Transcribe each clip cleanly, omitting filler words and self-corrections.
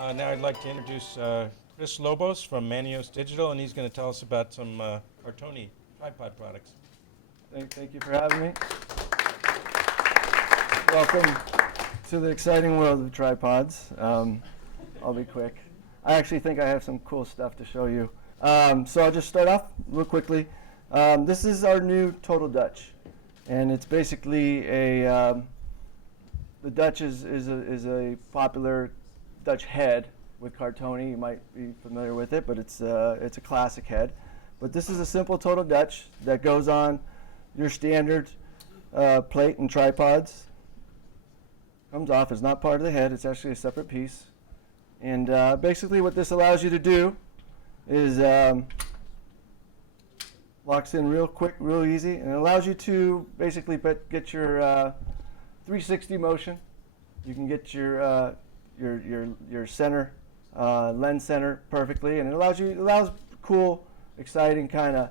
Now I'd like to introduce Chris Lobos from Manios Digital, and he's going to tell us about some Cartoni tripod products. Thank you for having me. Welcome to the exciting world of tripods. I'll be quick. I actually think I have some cool stuff to show you. So I'll just start off real quickly. This is our new Total Dutch, and it's basically a the Dutch is a popular Dutch head with Cartoni. You might be familiar with it, but it's a classic head. But this is a simple Total Dutch that goes on your standard plate and tripods. Comes off, it's not part of the head, it's actually a separate piece. And basically what this allows you to do is locks in real quick, real easy, and it allows you to basically get your 360 motion. You can get your center, lens center perfectly, and it allows cool, exciting kind of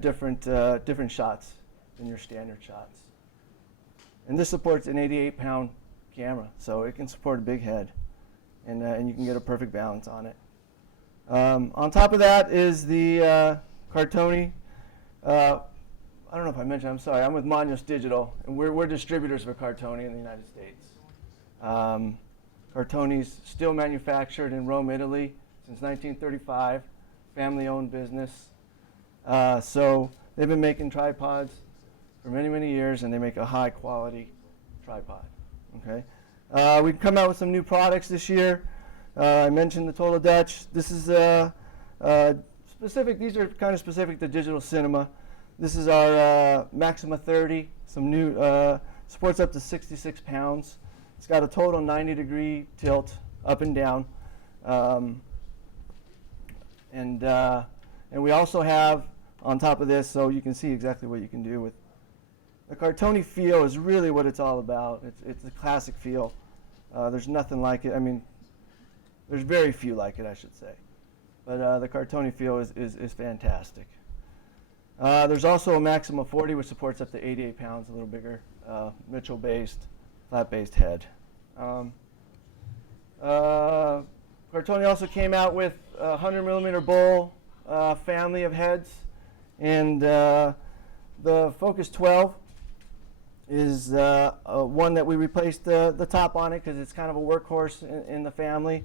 different shots than your standard shots. And this supports an 88-pound camera, so it can support a big head, and you can get a perfect balance on it. On top of that is the Cartoni. I don't know if I mentioned, I'm sorry, I'm with Manios Digital, and we're distributors for Cartoni in the United States. Cartoni's still manufactured in Rome, Italy since 1935, family-owned business. So they've been making tripods for many, many years, and they make a high-quality tripod. Okay, we've come out with some new products this year. I mentioned the Total Dutch. This is specific. These are kind of specific to digital cinema. This is our Maxima 30. Some new supports up to 66 pounds. It's got a total 90-degree tilt up and down, and we also have on top of this, so you can see exactly what you can do with the Cartoni feel. Is really what it's all about. It's a classic feel. There's nothing like it. I mean, there's very few like it, I should say. But the Cartoni feel is fantastic. There's also a Maxima 40, which supports up to 88 pounds, a little bigger, Mitchell-based, flat-based head. Cartoni also came out with a 100mm Bull family of heads, and the Focus 12 is one that we replaced the top on it because it's kind of a workhorse in the family,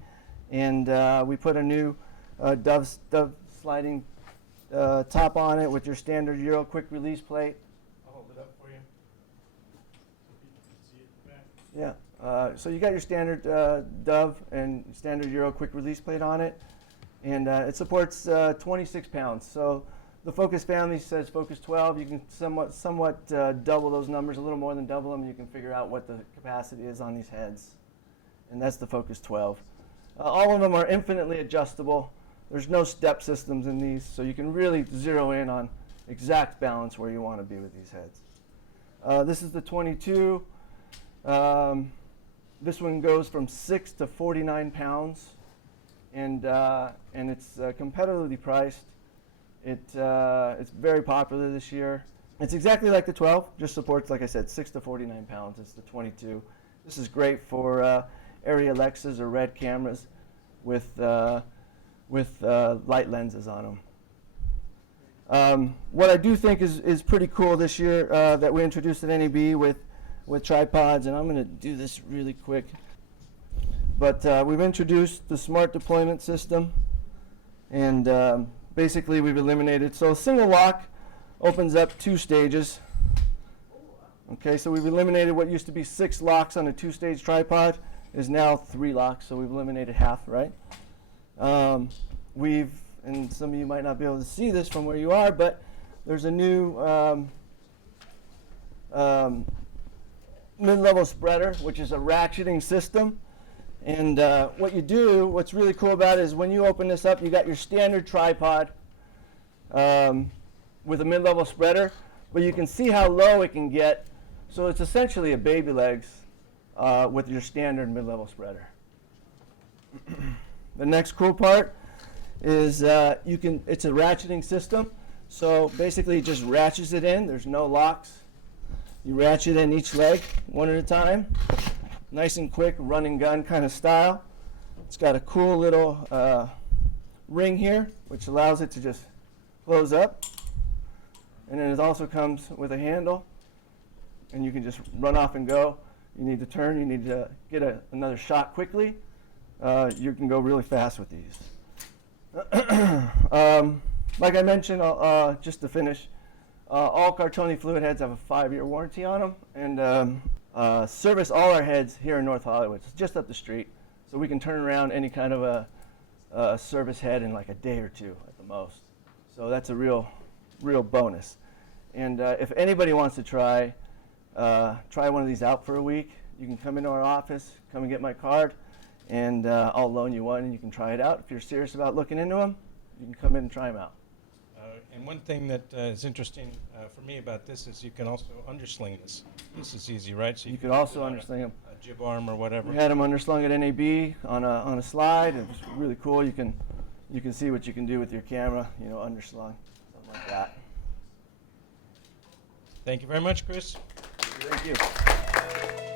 and we put a new dove sliding top on it with your standard Euro quick release plate. I'll hold it up for you so people can see it back. Yeah, so you got your standard Dove and standard Euro quick release plate on it, and it supports 26 pounds. So the Focus family says Focus 12. You can somewhat double those numbers, a little more than double them. You can figure out what the capacity is on these heads, and that's the Focus 12. All of them are infinitely adjustable. There's no step systems in these, so you can really zero in on exact balance where you want to be with these heads. This is the 22. This one goes from 6 to 49 pounds, and it's competitively priced. It's very popular this year. It's exactly like the 12, just supports, like I said, 6 to 49 pounds. It's the 22. This is great for area Alexas or red cameras with light lenses on them. What I do think is pretty cool this year that we introduced at NAB with tripods, and I'm going to do this really quick. But we've introduced the Smart Deployment System, and basically we've eliminated, so a single lock opens up 2 stages. Okay, so we've eliminated what used to be 6 locks on a 2-stage tripod is now 3 locks, so we've eliminated half, right? And some of you might not be able to see this from where you are, but there's a new mid-level spreader, which is a ratcheting system. And what's really cool about it is when you open this up, you got your standard tripod with a mid-level spreader, but you can see how low it can get. So it's essentially a baby legs with your standard mid-level spreader. The next cool part is it's a ratcheting system. So basically it just ratchets it in. There's no locks. You ratchet in each leg one at a time. Nice and quick, run and gun kind of style. It's got a cool little ring here, which allows it to just close up. And then it also comes with a handle, and you can just run off and go. You need to turn, you need to get another shot quickly. You can go really fast with these. Like I mentioned, just to finish, all Cartoni fluid heads have a 5-year warranty on them, and service all our heads here in North Hollywood. It's just up the street, so we can turn around any kind of a service head in like a day or two at the most. So that's a real bonus. And if anybody wants to try one of these out for a week, you can come into our office, come and get my card, and I'll loan you one, and you can try it out. If you're serious about looking into them, you can come in and try them out. And one thing that is interesting for me about this is you can also undersling this. This is easy, right? So You could also undersling them. a jib arm or whatever. We had them underslung at NAB on a slide. It was really cool. You can see what you can do with your camera, underslung, something like that. Thank you very much, Chris. Thank you.